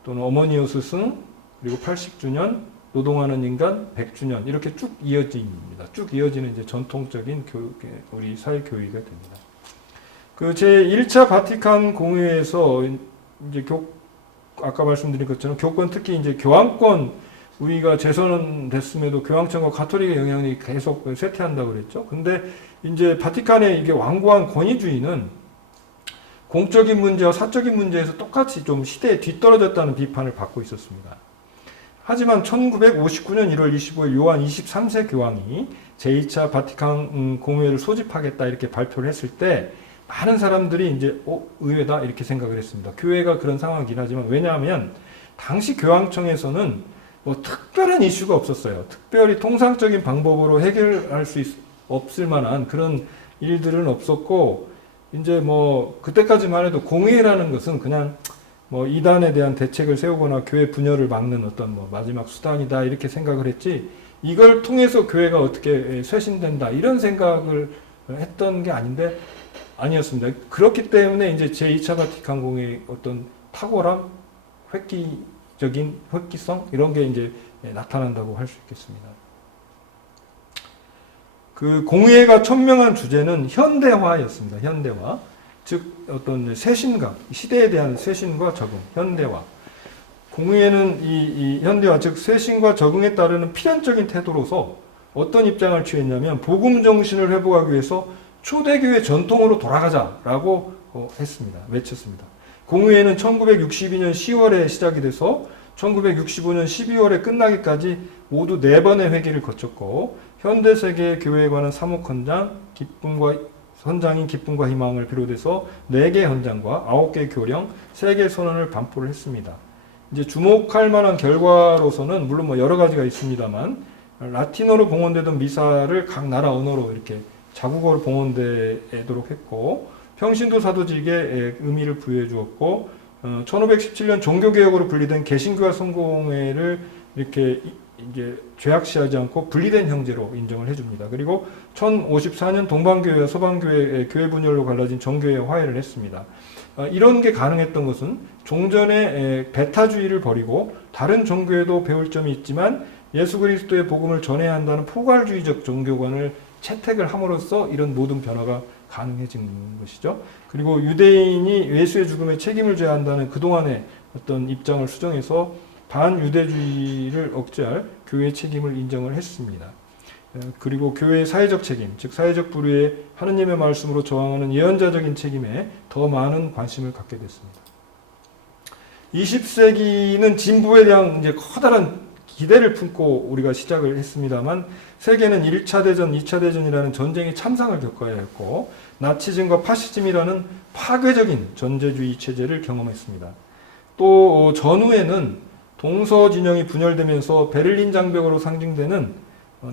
또는 어머니의 스승 그리고 80주년 노동하는 인간 100주년 이렇게 쭉 이어집니다. 쭉 이어지는 이제 전통적인 우리 사회 교의가 됩니다. 그 제 1차 바티칸 공회에서 이제 아까 말씀드린 것처럼 교권 특히 이제 교황권 우리가 재선됐음에도 교황청과 가톨릭의 영향이 계속 쇠퇴한다고 그랬죠. 근데 이제 바티칸의 이게 완고한 권위주의는 공적인 문제와 사적인 문제에서 똑같이 좀 시대에 뒤떨어졌다는 비판을 받고 있었습니다. 하지만 1959년 1월 25일 요한 23세 교황이 제2차 바티칸 공회를 소집하겠다 이렇게 발표를 했을 때 많은 사람들이 이제 의외다 이렇게 생각을 했습니다. 교회가 그런 상황이긴 하지만 왜냐하면 당시 교황청에서는 뭐 특별한 이슈가 없었어요. 특별히 통상적인 방법으로 해결할 수 없을 만한 그런 일들은 없었고 이제 뭐 그때까지만 해도 공회라는 것은 그냥 뭐 이단에 대한 대책을 세우거나 교회 분열을 막는 어떤 뭐 마지막 수단이다 이렇게 생각을 했지 이걸 통해서 교회가 어떻게 쇄신된다 이런 생각을 했던 게 아니었습니다. 그렇기 때문에 이제 제2차 바티칸 공회의 어떤 탁월함, 획기성 이런 게 이제 나타난다고 할 수 있겠습니다. 그 공회가 천명한 주제는 현대화였습니다. 현대화. 즉 어떤 쇄신과 시대에 대한 쇄신과 적응, 현대화. 공회는 이 현대화 즉 쇄신과 적응에 따르는 필연적인 태도로서 어떤 입장을 취했냐면 복음 정신을 회복하기 위해서 초대교회 전통으로 돌아가자라고 했습니다. 외쳤습니다. 공회는 1962년 10월에 시작이 돼서 1965년 12월에 끝나기까지 모두 4번의 회기를 거쳤고 현대세계 교회에 관한 사목헌장, 헌장인 기쁨과 희망을 비롯해서 4개 헌장과 9개 교령, 3개 선언을 반포를 했습니다. 이제 주목할 만한 결과로서는 물론 뭐 여러 가지가 있습니다만 라틴어로 봉헌되던 미사를 각 나라 언어로 이렇게 자국어로 봉헌되도록 했고 평신도 사도직에 의미를 부여해 주었고 1517년 종교개혁으로 분리된 개신교와 성공회를 이렇게 이제 죄악시하지 않고 분리된 형제로 인정을 해줍니다. 그리고 1054년 동방교회와 서방교회의 교회 분열로 갈라진 정교회 화해를 했습니다. 이런 게 가능했던 것은 종전의 배타주의를 버리고 다른 종교에도 배울 점이 있지만 예수 그리스도의 복음을 전해야 한다는 포괄주의적 종교관을 채택을 함으로써 이런 모든 변화가 가능해진 것이죠. 그리고 유대인이 예수의 죽음에 책임을 져야 한다는 그동안의 어떤 입장을 수정해서 반유대주의를 억제할 교회의 책임을 인정을 했습니다. 그리고 교회의 사회적 책임, 즉 사회적 부류의 하느님의 말씀으로 저항하는 예언자적인 책임에 더 많은 관심을 갖게 됐습니다. 20세기는 진보에 대한 이제 커다란 기대를 품고 우리가 시작을 했습니다만 세계는 1차 대전, 2차 대전이라는 전쟁의 참상을 겪어야 했고 나치즘과 파시즘이라는 파괴적인 전제주의 체제를 경험했습니다. 또 전후에는 동서진영이 분열되면서 베를린 장벽으로 상징되는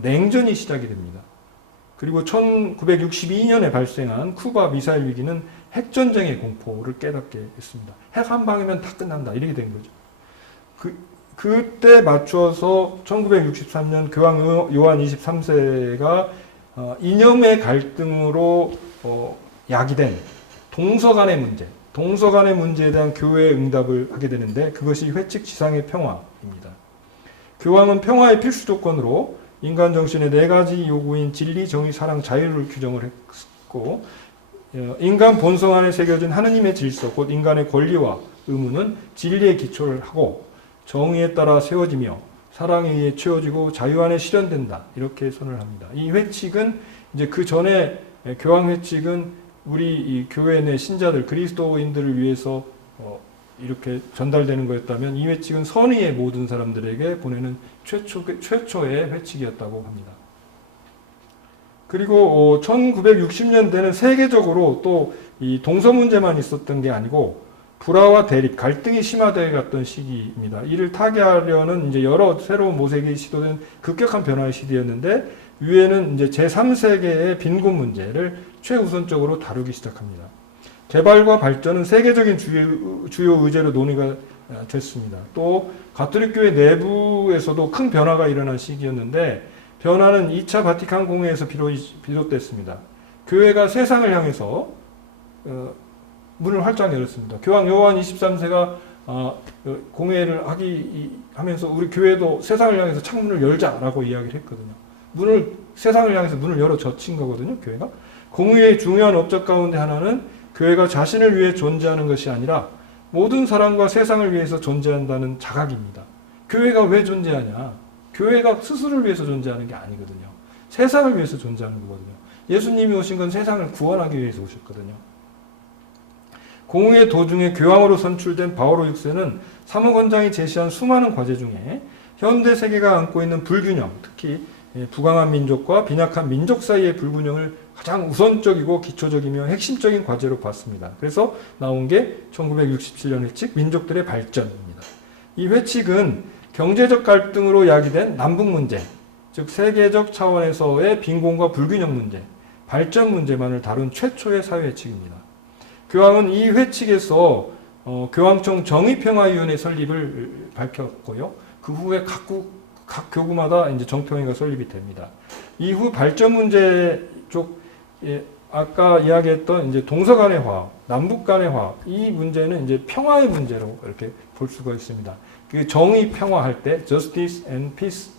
냉전이 시작이 됩니다. 그리고 1962년에 발생한 쿠바 미사일 위기는 핵전쟁의 공포를 깨닫게 했습니다. 핵 한 방이면 다 끝난다 이렇게 된 거죠. 그때 맞춰서 1963년 교황 요한 23세가 이념의 갈등으로 야기된 동서 간의 문제에 대한 교회의 응답을 하게 되는데 그것이 회칙 지상의 평화입니다. 교황은 평화의 필수 조건으로 인간 정신의 4가지 요구인 진리, 정의, 사랑, 자유를 규정을 했고 인간 본성 안에 새겨진 하느님의 질서, 곧 인간의 권리와 의무는 진리에 기초를 하고 정의에 따라 세워지며 사랑에 의해 채워지고 자유 안에 실현된다. 이렇게 선언을 합니다. 이 회칙은 이제 그 전에 교황 회칙은 우리 이 교회 내 신자들 그리스도인들을 위해서 이렇게 전달되는 거였다면 이 회칙은 선의의 모든 사람들에게 보내는 최초의 회칙이었다고 합니다. 그리고 1960년대는 세계적으로 또 이 동서 문제만 있었던 게 아니고 불화와 대립, 갈등이 심화되어 갔던 시기입니다. 이를 타개하려는 이제 여러 새로운 모색이 시도된 급격한 변화의 시대였는데 유엔은 이제 제3세계의 빈곤 문제를 최우선적으로 다루기 시작합니다. 개발과 발전은 세계적인 주요 의제로 논의가 됐습니다. 또 가톨릭 교회 내부에서도 큰 변화가 일어난 시기였는데 변화는 2차 바티칸 공회에서 비롯됐습니다. 교회가 세상을 향해서 문을 활짝 열었습니다. 교황 요한 23세가 공회를 하면서 우리 교회도 세상을 향해서 창문을 열자라고 이야기를 했거든요. 세상을 향해서 문을 열어 젖힌 거거든요, 교회가. 공의의 중요한 업적 가운데 하나는 교회가 자신을 위해 존재하는 것이 아니라 모든 사람과 세상을 위해서 존재한다는 자각입니다. 교회가 왜 존재하냐? 교회가 스스로를 위해서 존재하는 게 아니거든요. 세상을 위해서 존재하는 거거든요. 예수님이 오신 건 세상을 구원하기 위해서 오셨거든요. 공의의 도중에 교황으로 선출된 바오로 6세는 사무건장이 제시한 수많은 과제 중에 현대 세계가 안고 있는 불균형, 특히 부강한 민족과 빈약한 민족 사이의 불균형을 가장 우선적이고 기초적이며 핵심적인 과제로 봤습니다. 그래서 나온 게 1967년 회칙 민족들의 발전입니다. 이 회칙은 경제적 갈등으로 야기된 남북 문제, 즉 세계적 차원에서의 빈곤과 불균형 문제, 발전 문제만을 다룬 최초의 사회 회칙입니다. 교황은 이 회칙에서 교황청 정의평화위원회 설립을 밝혔고요. 그 후에 각 교구마다 이제 정평회가 설립이 됩니다. 이후 발전 문제 쪽 아까 이야기했던 이제 동서 간의 화합, 남북 간의 화합, 이 문제는 이제 평화의 문제로 이렇게 볼 수가 있습니다. 그 정의 평화할 때 justice and peace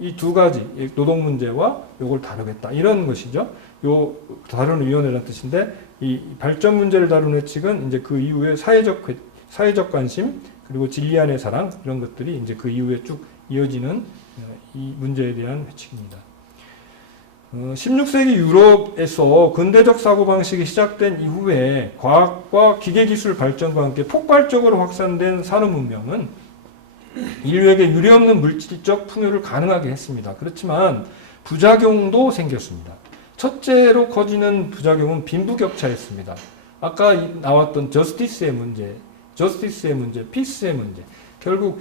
이 두 가지 노동 문제와 요걸 다루겠다 이런 것이죠. 요 다루는 위원회라는 뜻인데 이 발전 문제를 다루는 회칙은 이제 그 이후에 사회적 관심 그리고 진리 안의 사랑 이런 것들이 이제 그 이후에 쭉 이어지는 이 문제에 대한 회칙입니다. 16세기 유럽에서 근대적 사고방식이 시작된 이후에 과학과 기계기술 발전과 함께 폭발적으로 확산된 산업문명은 인류에게 유례없는 물질적 풍요를 가능하게 했습니다. 그렇지만 부작용도 생겼습니다. 첫째로 커지는 부작용은 빈부격차였습니다. 아까 나왔던 저스티스의 문제, 피스의 문제, 결국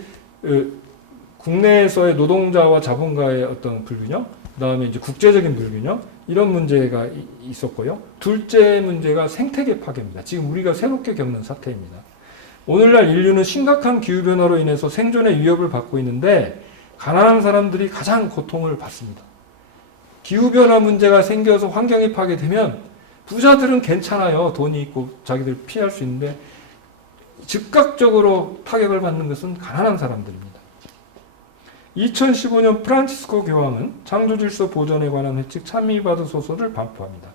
국내에서의 노동자와 자본가의 어떤 불균형, 그 다음에 이제 국제적인 불균형, 이런 문제가 있었고요. 둘째 문제가 생태계 파괴입니다. 지금 우리가 새롭게 겪는 사태입니다. 오늘날 인류는 심각한 기후변화로 인해서 생존의 위협을 받고 있는데 가난한 사람들이 가장 고통을 받습니다. 기후변화 문제가 생겨서 환경이 파괴되면 부자들은 괜찮아요. 돈이 있고 자기들 피할 수 있는데 즉각적으로 타격을 받는 것은 가난한 사람들입니다. 2015년 프란치스코 교황은 창조질서 보존에 관한 회칙 참미받으소서를 발표합니다.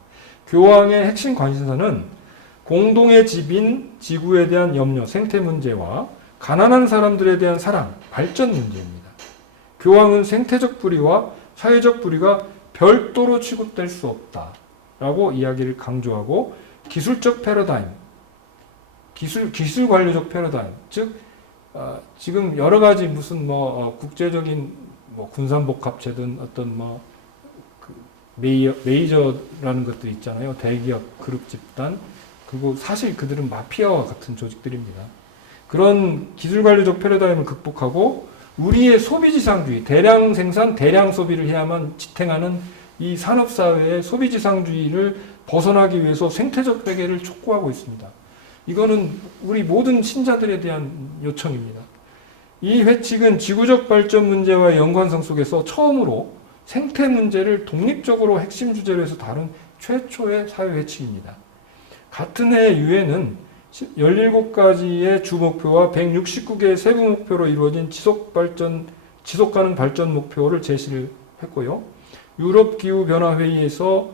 교황의 핵심 관심사는 공동의 집인 지구에 대한 염려, 생태 문제와 가난한 사람들에 대한 사랑, 발전 문제입니다. 교황은 생태적 불의와 사회적 불의가 별도로 취급될 수 없다라고 이야기를 강조하고 기술적 패러다임, 기술 관료적 패러다임, 즉 지금 여러 가지 무슨 국제적인 군산복합체든 어떤 메이저라는 것들 있잖아요. 대기업, 그룹 집단, 그리고 사실 그들은 마피아와 같은 조직들입니다. 그런 기술 관료적 패러다임을 극복하고 우리의 소비지상주의, 대량 생산, 대량 소비를 해야만 지탱하는 이 산업사회의 소비지상주의를 벗어나기 위해서 생태적 회개를 촉구하고 있습니다. 이거는 우리 모든 신자들에 대한 요청입니다. 이 회칙은 지구적 발전 문제와의 연관성 속에서 처음으로 생태 문제를 독립적으로 핵심 주제로 해서 다룬 최초의 사회 회칙입니다. 같은 해 유엔은 17가지의 주 목표와 169개의 세부 목표로 이루어진 지속 가능 발전 목표를 제시를 했고요. 유럽 기후 변화 회의에서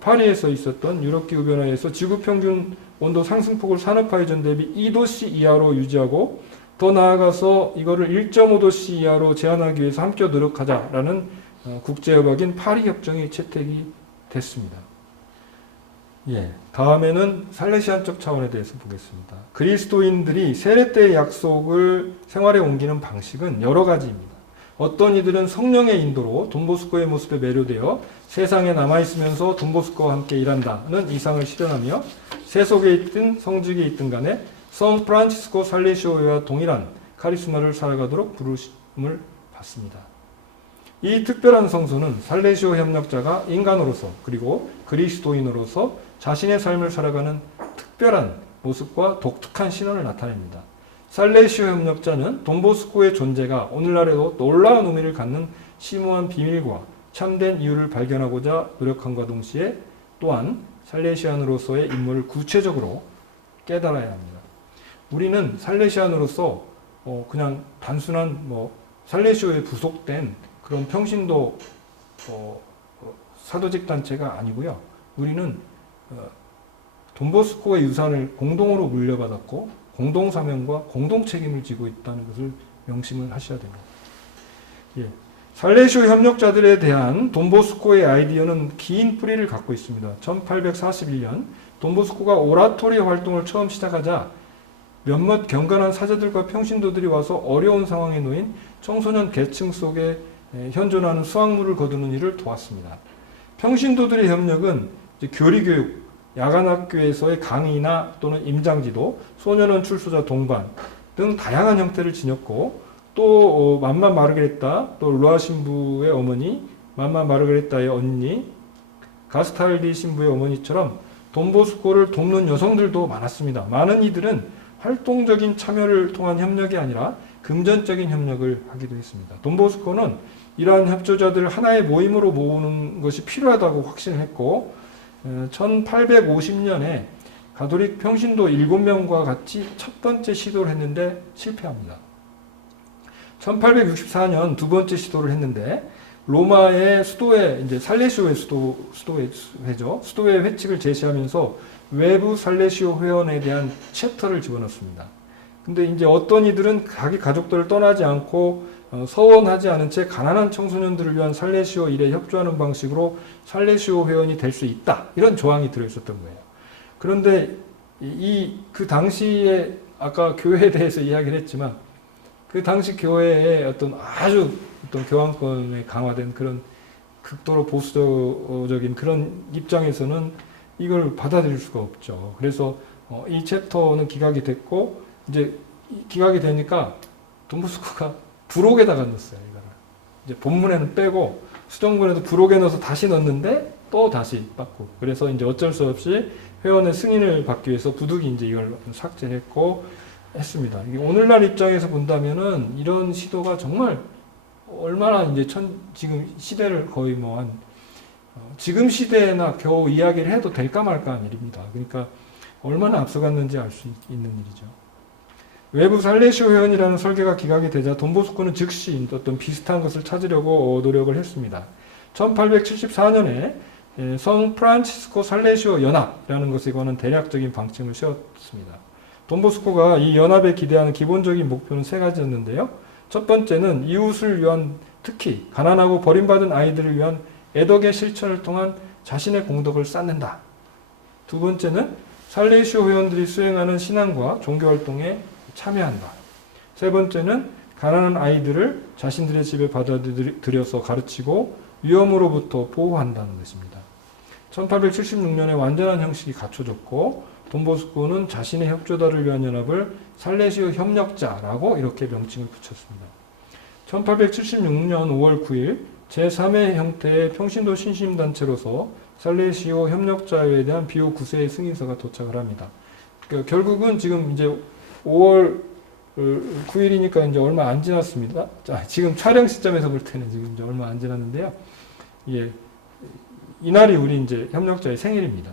파리에서 있었던 유럽 기후 변화에서 지구 평균 온도 상승폭을 산업화 이전 대비 2도씨 이하로 유지하고 더 나아가서 이거를 1.5도씨 이하로 제한하기 위해서 함께 노력하자라는 국제협약인 파리 협정이 채택이 됐습니다. 다음에는 살레시안적 차원에 대해서 보겠습니다. 그리스도인들이 세례 때의 약속을 생활에 옮기는 방식은 여러 가지입니다. 어떤 이들은 성령의 인도로 돈보스코의 모습에 매료되어 세상에 남아있으면서 돈보스코와 함께 일한다는 이상을 실현하며 세속에 있든 성직에 있든 간에 성 프란치스코 살레시오와 동일한 카리스마를 살아가도록 부르심을 받습니다. 이 특별한 성소는 살레시오 협력자가 인간으로서 그리고 그리스도인으로서 자신의 삶을 살아가는 특별한 모습과 독특한 신원을 나타냅니다. 살레시오 협력자는 돈보스코의 존재가 오늘날에도 놀라운 의미를 갖는 심오한 비밀과 참된 이유를 발견하고자 노력함과 동시에 또한 살레시안으로서의 인물을 구체적으로 깨달아야 합니다. 우리는 살레시안으로서 그냥 단순한 살레시오에 부속된 그런 평신도 사도직 단체가 아니고요. 우리는 돈보스코의 유산을 공동으로 물려받았고 공동 사명과 공동 책임을 지고 있다는 것을 명심을 하셔야 됩니다. 예. 살레시오 협력자들에 대한 돈보스코의 아이디어는 긴 뿌리를 갖고 있습니다. 1841년 돈보스코가 오라토리 활동을 처음 시작하자 몇몇 경건한 사제들과 평신도들이 와서 어려운 상황에 놓인 청소년 계층 속에 현존하는 수확물을 거두는 일을 도왔습니다. 평신도들의 협력은 교리교육, 야간학교에서의 강의나 또는 임장지도, 소년원 출소자 동반 등 다양한 형태를 지녔고 또 맘마 마르게레타, 또 루아 신부의 어머니, 맘마 마르게레타의 언니, 가스탈디 신부의 어머니처럼 돈보스코를 돕는 여성들도 많았습니다. 많은 이들은 활동적인 참여를 통한 협력이 아니라 금전적인 협력을 하기도 했습니다. 돈보스코는 이러한 협조자들을 하나의 모임으로 모으는 것이 필요하다고 확신을 했고 1850년에 가톨릭 평신도 7명과 같이 첫 번째 시도를 했는데 실패합니다. 1864년 두 번째 시도를 했는데 로마의 수도회, 이제 살레시오의 수도회죠. 수도회 회칙을 제시하면서 외부 살레시오 회원에 대한 챕터를 집어넣습니다. 근데 이제 어떤 이들은 자기 가족들을 떠나지 않고 서원하지 않은 채 가난한 청소년들을 위한 살레시오 일에 협조하는 방식으로 살레시오 회원이 될 수 있다. 이런 조항이 들어있었던 거예요. 그런데 그 당시에 아까 교회에 대해서 이야기를 했지만 그 당시 교회의 어떤 교황권에 강화된 그런 극도로 보수적인 그런 입장에서는 이걸 받아들일 수가 없죠. 그래서 이 챕터는 기각이 됐고 이제 기각이 되니까 돈보스코가 부록에다가 넣었어요. 이거를 이제 본문에는 빼고 수정본에도 부록에 넣어서 다시 넣었는데 또 다시 받고 그래서 이제 어쩔 수 없이 회원의 승인을 받기 위해서 부득이 이제 이걸 삭제했고 했습니다. 오늘날 입장에서 본다면은 이런 시도가 정말 얼마나 이제 지금 시대를 거의 지금 시대나 겨우 이야기를 해도 될까 말까 한 일입니다. 그러니까 얼마나 앞서갔는지 알 수 있는 일이죠. 외부 살레시오 회원이라는 설계가 기각이 되자 돈보스코는 즉시 어떤 비슷한 것을 찾으려고 노력을 했습니다. 1874년에 성 프란치스코 살레시오 연합이라는 것에 관한 대략적인 방침을 세웠습니다. 돈보스코가 이 연합에 기대하는 기본적인 목표는 세 가지였는데요. 첫 번째는 이웃을 위한, 특히 가난하고 버림받은 아이들을 위한 애덕의 실천을 통한 자신의 공덕을 쌓는다. 두 번째는 살레시오 회원들이 수행하는 신앙과 종교활동에 참여한다. 세 번째는 가난한 아이들을 자신들의 집에 받아들여서 가르치고 위험으로부터 보호한다는 것입니다. 1876년에 완전한 형식이 갖춰졌고 돈보스코는 자신의 협조자를 위한 연합을 살레시오 협력자라고 이렇게 명칭을 붙였습니다. 1876년 5월 9일 제3회 형태의 평신도 신심단체로서 살레시오 협력자에 대한 비호 9세의 승인서가 도착을 합니다. 그러니까 결국은 지금 이제 5월 9일이니까 이제 얼마 안 지났습니다. 자, 지금 촬영 시점에서 볼 때는 지금 이제 얼마 안 지났는데요. 예, 이날이 우리 이제 협력자의 생일입니다.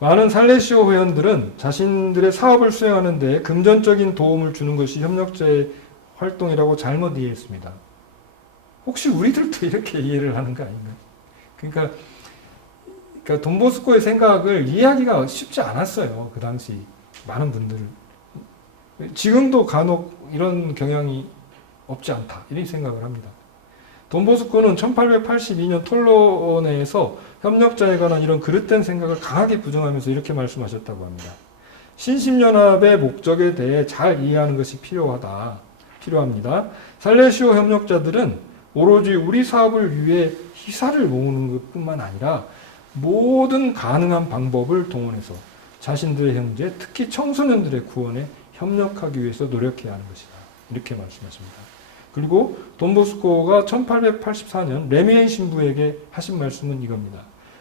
많은 살레시오 회원들은 자신들의 사업을 수행하는 데 금전적인 도움을 주는 것이 협력자의 활동이라고 잘못 이해했습니다. 혹시 우리들도 이렇게 이해를 하는 거 아닌가요? 그러니까 돈보스코의 생각을 이해하기가 쉽지 않았어요. 그 당시 많은 분들은. 지금도 간혹 이런 경향이 없지 않다. 이런 생각을 합니다. 돈보스코는 1882년 톨로네에서 협력자에 관한 이런 그릇된 생각을 강하게 부정하면서 이렇게 말씀하셨다고 합니다. 신심연합의 목적에 대해 잘 이해하는 것이 필요합니다. 살레시오 협력자들은 오로지 우리 사업을 위해 희사를 모으는 것뿐만 아니라 모든 가능한 방법을 동원해서 자신들의 형제, 특히 청소년들의 구원에 협력하기 위해서 노력해야 하는 것이다. 이렇게 말씀하십니다. 그리고 돈보스코가 1884년 레미엔 신부에게 하신 말씀은 이겁니다.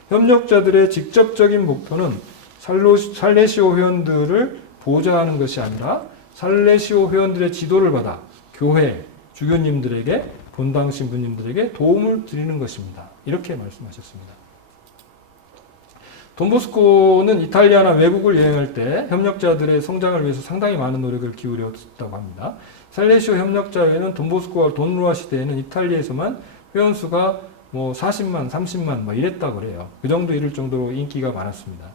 협력자들의 직접적인 목표는 살레시오 회원들을 보좌하는 것이 아니라 살레시오 회원들의 지도를 받아 교회, 주교님들에게, 본당 신부님들에게 도움을 드리는 것입니다. 이렇게 말씀하셨습니다. 돈보스코는 이탈리아나 외국을 여행할 때 협력자들의 성장을 위해서 상당히 많은 노력을 기울였다고 합니다. 살레시오 협력자회는 돈보스코와 돈루아 시대에는 이탈리아에서만 회원수가 뭐 40만, 30만 뭐 이랬다고 그래요. 그 정도 이를 정도로 인기가 많았습니다.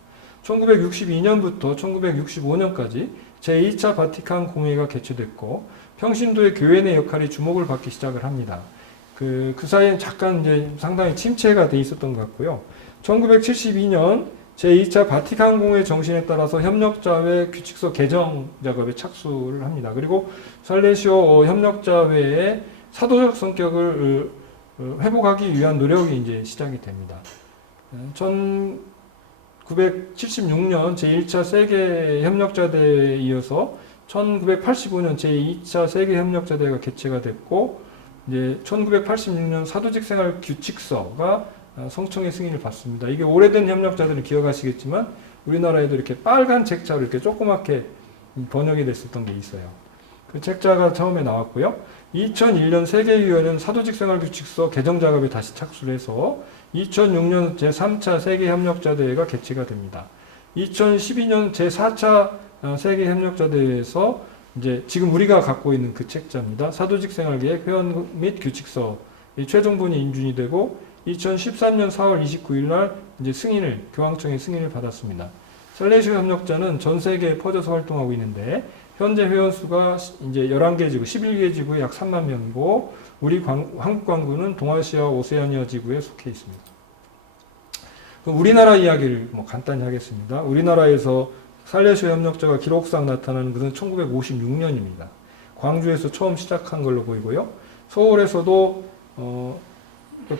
1962년부터 1965년까지 제2차 바티칸 공회가 개최됐고 평신도의 교회 내 역할이 주목을 받기 시작을 합니다. 그 사이엔 잠깐 이제 상당히 침체가 돼 있었던 것 같고요. 1972년 제2차 바티칸 공회 정신에 따라서 협력자회 규칙서 개정 작업에 착수를 합니다. 그리고 살레시오 협력자회의 사도적 성격을 회복하기 위한 노력이 이제 시작이 됩니다. 1976년 제1차 세계 협력자대회에 이어서 1985년 제2차 세계 협력자대회가 개최가 됐고 이제 1986년 사도직 생활 규칙서가 성청의 승인을 받습니다. 이게 오래된 협력자들은 기억하시겠지만 우리나라에도 이렇게 빨간 책자로 이렇게 조그맣게 번역이 됐었던 게 있어요. 그 책자가 처음에 나왔고요. 2001년 세계유엔은 사도직 생활 규칙서 개정 작업에 다시 착수를 해서 2006년 제3차 세계협력자대회가 개최가 됩니다. 2012년 제4차 세계협력자대회에서 이제 지금 우리가 갖고 있는 그 책자입니다. 사도직 생활계획 회원 및 규칙서 최종본이 인준이 되고 2013년 4월 29일 날 이제 교황청의 승인을 받았습니다. 살레시오 협력자는 전 세계에 퍼져서 활동하고 있는데 현재 회원 수가 이제 11개 지구, 11개 지구에 약 3만 명이고 우리 한국 광구는 동아시아 오세아니아 지구에 속해 있습니다. 그럼 우리나라 이야기를 뭐 간단히 하겠습니다. 우리나라에서 살레시오 협력자가 기록상 나타나는 것은 1956년입니다. 광주에서 처음 시작한 걸로 보이고요. 서울에서도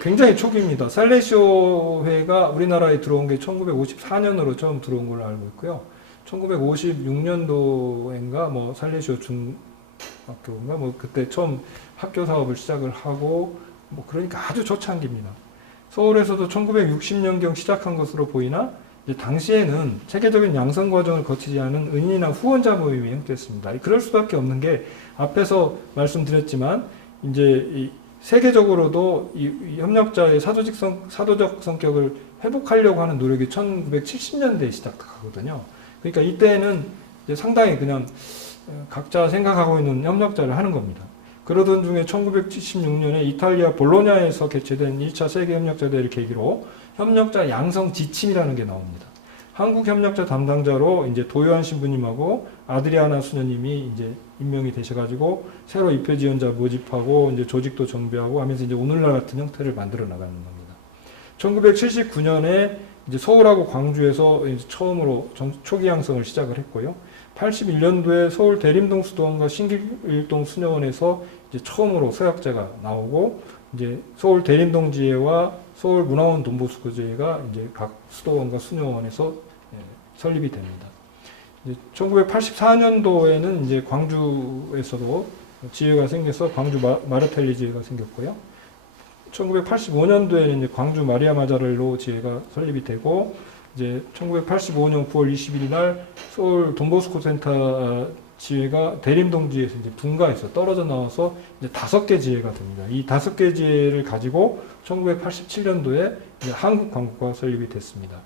굉장히 초기입니다. 살레시오 회가 우리나라에 들어온 게 1954년으로 처음 들어온 걸로 알고 있고요. 1956년도인가 뭐 살레시오 중학교인가 뭐 그때 처음 학교 사업을 시작을 하고 뭐 그러니까 아주 초창기입니다. 서울에서도 1960년경 시작한 것으로 보이나 이제 당시에는 체계적인 양성 과정을 거치지 않은 은인이나 후원자 모임이 형태였습니다. 그럴 수밖에 없는 게 앞에서 말씀드렸지만 이제 세계적으로도 이 협력자의 사도적 성격을 회복하려고 하는 노력이 1970년대에 시작하거든요. 그러니까 이때는 이제 상당히 그냥 각자 생각하고 있는 협력자를 하는 겁니다. 그러던 중에 1976년에 이탈리아 볼로냐에서 개최된 1차 세계협력자대회를 계기로 협력자 양성 지침이라는 게 나옵니다. 한국 협력자 담당자로 이제 도요한 신부님하고 아드리아나 수녀님이 이제 임명이 되셔가지고 새로 입회 지원자 모집하고 이제 조직도 정비하고 하면서 이제 오늘날 같은 형태를 만들어 나가는 겁니다. 1979년에 이제 서울하고 광주에서 이제 처음으로 초기 양성을 시작을 했고요. 81년도에 서울 대림동 수도원과 신길동 수녀원에서 이제 처음으로 서약자가 나오고 이제 서울 대림동 지회와 서울 문화원 돈보스코 지회가 이제 각 수도원과 수녀원에서 설립이 됩니다. 1984년도에는 이제 광주에서도 지회가 생겨서 광주 마르텔리 지회가 생겼고요. 1985년도에는 이제 광주 마리아 마자렐로 지회가 설립이 되고 이제 1985년 9월 20일 날 서울 돈보스코 센터 지회가 대림동 지회에서 이제 분가해서 떨어져 나와서 이제 5개 지회가 됩니다. 이 5개 지회를 가지고 1987년도에 이제 한국 광구가 설립이 됐습니다.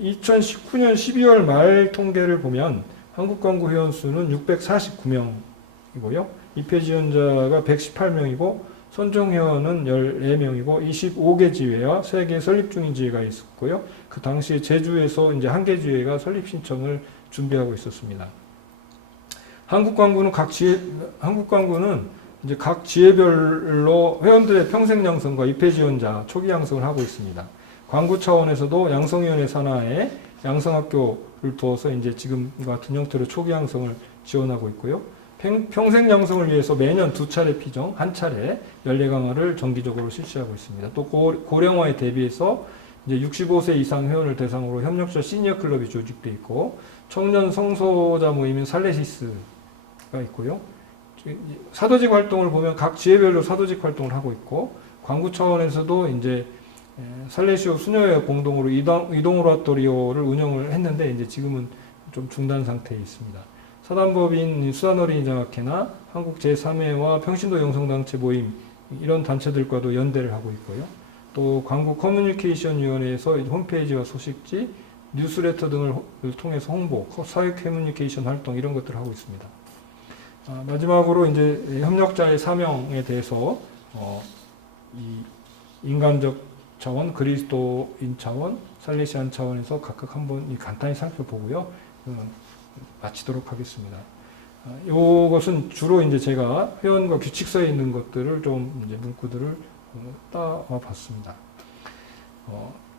2019년 12월 말 통계를 보면 한국 광구 회원 수는 649명이고요. 입회 지원자가 118명이고 선정 회원은 14명이고 25개 지회와 3개 설립 중인 지회가 있었고요. 그 당시에 제주에서 이제 1개 지회가 설립 신청을 준비하고 있었습니다. 한국 광구는 이제 각 지회별로 회원들의 평생 양성과 입회 지원자 초기 양성을 하고 있습니다. 광구 차원에서도 양성위원회 산하에 양성학교를 두어서 이제 지금 같은 형태로 초기 양성을 지원하고 있고요. 평생 양성을 위해서 매년 2차례 피정, 1차례 연례 강화를 정기적으로 실시하고 있습니다. 또 고령화에 대비해서 이제 65세 이상 회원을 대상으로 협력자 시니어 클럽이 조직돼 있고 청년 성소자 모임인 살레시스가 있고요. 사도직 활동을 보면 각 지회별로 사도직 활동을 하고 있고, 광구 차원에서도 이제 살레시오 수녀회 공동으로 이동오라토리오를 운영을 했는데 이제 지금은 좀 중단 상태에 있습니다. 사단법인 수산어린이장학회나 한국 제3회와 평신도 영성단체 모임 이런 단체들과도 연대를 하고 있고요. 또 광구 커뮤니케이션위원회에서 홈페이지와 소식지, 뉴스레터 등을 통해서 홍보, 사회 커뮤니케이션 활동 이런 것들을 하고 있습니다. 마지막으로 이제 협력자의 사명에 대해서 이 인간적 차원, 그리스도인 차원, 살레시안 차원에서 각각 한번 간단히 살펴보고요. 마치도록 하겠습니다. 이것은 주로 이제 제가 회원과 규칙서에 있는 것들을 좀 이제 문구들을 따와 봤습니다.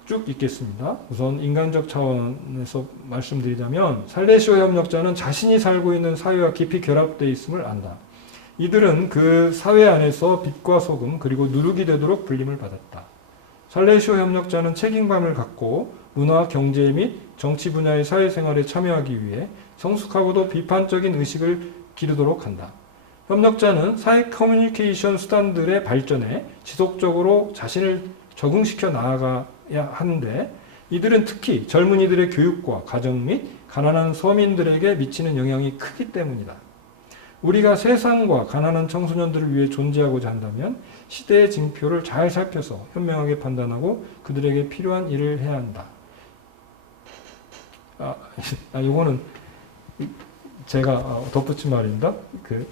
쭉 읽겠습니다. 우선 인간적 차원에서 말씀드리자면 살레시오 협력자는 자신이 살고 있는 사회와 깊이 결합되어 있음을 안다. 이들은 그 사회 안에서 빛과 소금 그리고 누룩이 되도록 불림을 받았다. 살레시오 협력자는 책임감을 갖고 문화, 경제 및 정치 분야의 사회생활에 참여하기 위해 성숙하고도 비판적인 의식을 기르도록 한다. 협력자는 사회 커뮤니케이션 수단들의 발전에 지속적으로 자신을 적응시켜 나아가야 하는데 이들은 특히 젊은이들의 교육과 가정 및 가난한 서민들에게 미치는 영향이 크기 때문이다. 우리가 세상과 가난한 청소년들을 위해 존재하고자 한다면 시대의 징표를 잘 살펴서 현명하게 판단하고 그들에게 필요한 일을 해야 한다. 요거는 제가 덧붙인 말입니다.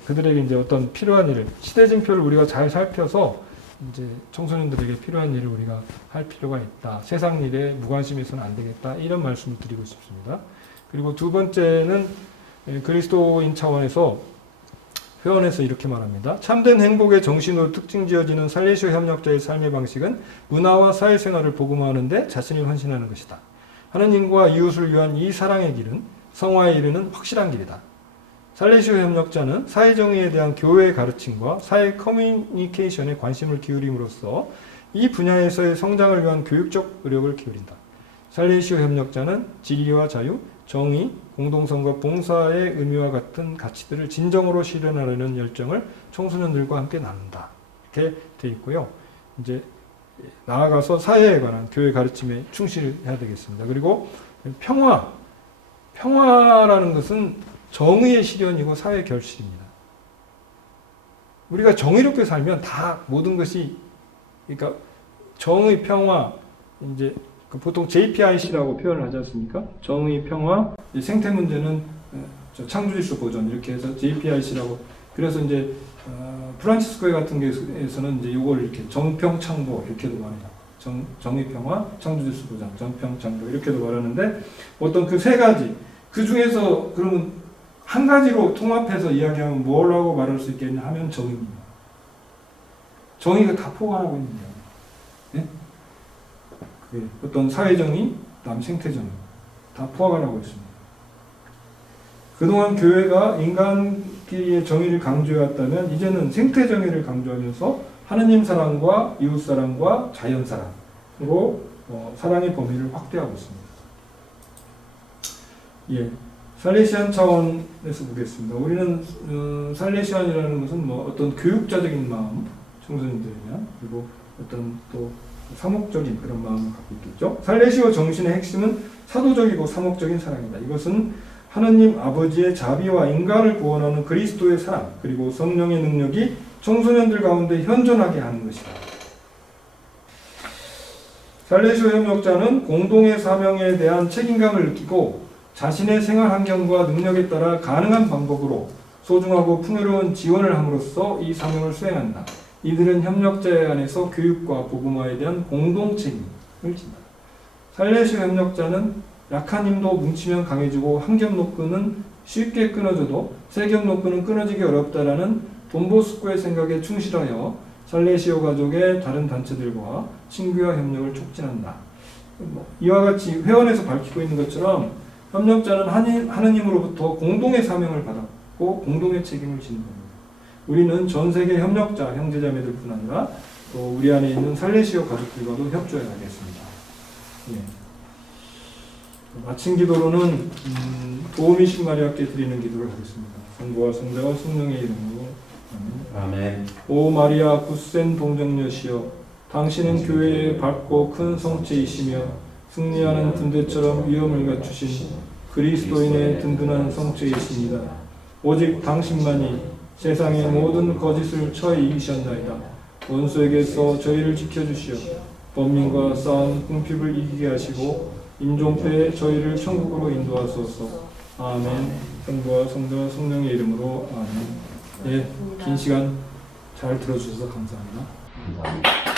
그들에게 이제 어떤 필요한 일을, 시대 징표를 우리가 잘 살펴서 이제 청소년들에게 필요한 일을 우리가 할 필요가 있다. 세상 일에 무관심해서는 안 되겠다. 이런 말씀을 드리고 싶습니다. 그리고 두 번째는 그리스도인 차원에서 회원에서 이렇게 말합니다. 참된 행복의 정신으로 특징 지어지는 살레시오 협력자의 삶의 방식은 문화와 사회생활을 복음화하는 데 자신을 헌신하는 것이다. 하느님과 이웃을 위한 이 사랑의 길은 성화에 이르는 확실한 길이다. 살레시오 협력자는 사회정의에 대한 교회의 가르침과 사회 커뮤니케이션에 관심을 기울임으로써 이 분야에서의 성장을 위한 교육적 노력을 기울인다. 살레시오 협력자는 진리와 자유, 정의, 공동성과 봉사의 의미와 같은 가치들을 진정으로 실현하려는 열정을 청소년들과 함께 나눈다. 이렇게 되어 있고요. 이제 나아가서 사회에 관한 교회 가르침에 충실해야 되겠습니다. 그리고 평화라는 것은 정의의 실현이고 사회 결실입니다. 우리가 정의롭게 살면 다 모든 것이, 그러니까 정의, 평화, 이제 보통 JPIC라고 표현을 하지 않습니까? 정의, 평화, 생태 문제는 창조질서 보존 이렇게 해서 JPIC라고. 그래서 이제 프란치스코회 같은 경우에서는 이제 이걸 이렇게 정평창조 이렇게도 말합니다. 정의, 평화, 창조질서 보존, 정평창조 이렇게도 말하는데 어떤 그 세 가지 그 중에서 그러면 한 가지로 통합해서 이야기하면 뭐라고 말할 수 있겠냐 하면 정의입니다. 정의가 다 포괄하고 있는 거예요. 네? 어떤 사회정의, 다음 생태정의 다 포괄하고 있습니다. 그동안 교회가 인간끼리의 정의를 강조해왔다면 이제는 생태정의를 강조하면서 하느님 사랑과 이웃 사랑과 자연 사랑으로 사랑의 범위를 확대하고 있습니다. 예, 살레시안 차원에서 보겠습니다. 우리는 살레시안이라는 것은 어떤 교육자적인 마음, 청소년들이나 그리고 어떤 또 사목적인 그런 마음을 갖고 있겠죠. 살레시오 정신의 핵심은 사도적이고 사목적인 사랑이다. 이것은 하느님 아버지의 자비와 인간을 구원하는 그리스도의 사랑 그리고 성령의 능력이 청소년들 가운데 현존하게 하는 것이다. 살레시오 협력자는 공동의 사명에 대한 책임감을 느끼고 자신의 생활 환경과 능력에 따라 가능한 방법으로 소중하고 풍요로운 지원을 함으로써 이 사명을 수행한다. 이들은 협력자 안에서 교육과 복음화에 대한 공동 책임을 진다. 살레시오 협력자는 약한 힘도 뭉치면 강해지고 한 겹 노끈은 쉽게 끊어져도 세 겹 노끈은 끊어지기 어렵다라는 돈보스코의 생각에 충실하여 살레시오 가족의 다른 단체들과 친교와 협력을 촉진한다. 이와 같이 회원에서 밝히고 있는 것처럼 협력자는 하느님으로부터 공동의 사명을 받았고 공동의 책임을 지는 겁니다. 우리는 전 세계 협력자, 형제자매들뿐 아니라 또 우리 안에 있는 살레시오 가족들과도 협조해야 하겠습니다. 예. 마침 기도로는 도우미신 마리아께 드리는 기도를 하겠습니다. 성부와 성자와 성령의 이름으로 아멘. 오 마리아 굳센 동정녀시여, 당신은 교회의 밝고 큰 성체이시며 승리하는 군대처럼 위엄을 갖추신 그리스도인의 든든한 성체이십니다. 오직 당신만이 세상의 모든 거짓을 처해 이기셨나이다. 원수에게서 저희를 지켜주시어 범민과 싸운 궁핍을 이기게 하시고 임종때에 저희를 천국으로 인도하소서. 아멘. 성부와 성자와 성령의 이름으로 아멘. 예, 긴 시간 잘 들어주셔서 감사합니다. 감사합니다.